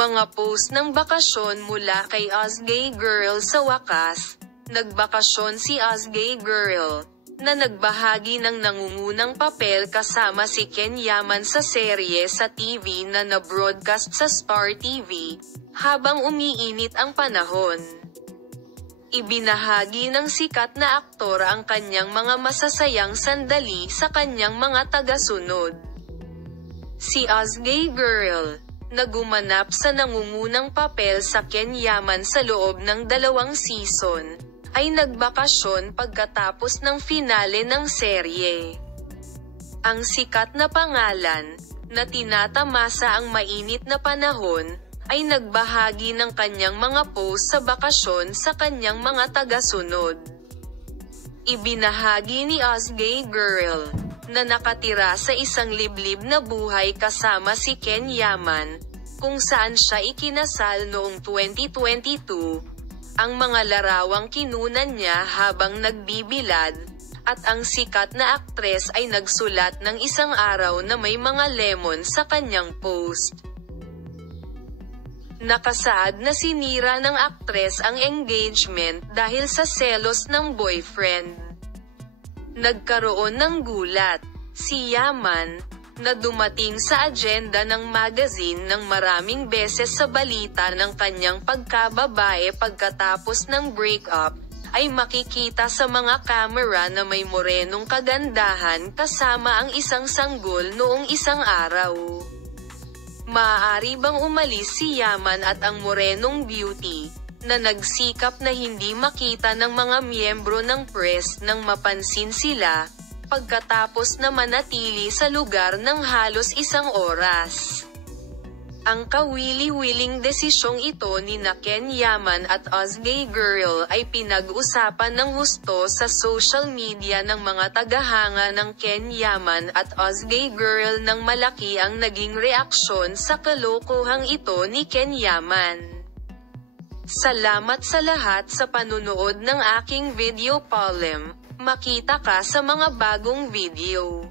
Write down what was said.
Mga post ng bakasyon mula kay Ozgay Girl. Sa wakas, nagbakasyon si Ozgay Girl, na nagbahagi ng nangungunang papel kasama si Ken Yaman sa serye sa TV na na-broadcast sa Star TV, habang umiinit ang panahon. Ibinahagi ng sikat na aktor ang kanyang mga masasayang sandali sa kanyang mga tagasunod. Si Ozgay Girl, na gumanap sa nangungunang papel sa Ken Yaman sa loob ng 2 season, ay nagbakasyon pagkatapos ng finale ng serye. Ang sikat na pangalan, na tinatamasa ang mainit na panahon, ay nagbahagi ng kanyang mga post sa bakasyon sa kanyang mga tagasunod. Ibinahagi ni Ozgay Girl, na nakatira sa isang liblib na buhay kasama si Ken Yaman, kung saan siya ikinasal noong 2022, ang mga larawang kinunan niya habang nagbibilad, at ang sikat na aktres ay nagsulat ng isang araw na may mga lemon sa kanyang post. Nakasaad na sinira ng aktres ang engagement dahil sa selos ng boyfriend. Nagkaroon ng gulat, si Yaman, na dumating sa agenda ng magazine ng maraming beses sa balita ng kanyang pagkababae pagkatapos ng breakup, ay makikita sa mga kamera na may morenong kagandahan kasama ang isang sanggol noong isang araw. Maaari bang umalis si Yaman at ang morenong beauty, na nagsikap na hindi makita ng mga miyembro ng press nang mapansin sila, pagkatapos na manatili sa lugar ng halos 1 oras? Ang kawili-wiling desisyong ito ni Ken Yaman at Ozgay Girl ay pinag-usapan ng husto sa social media ng mga tagahanga ng Ken Yaman at Ozgay Girl nang malaki ang naging reaksyon sa kalokohang ito ni Ken Yaman. Salamat sa lahat sa panunood ng aking video. Makita ka sa mga bagong video.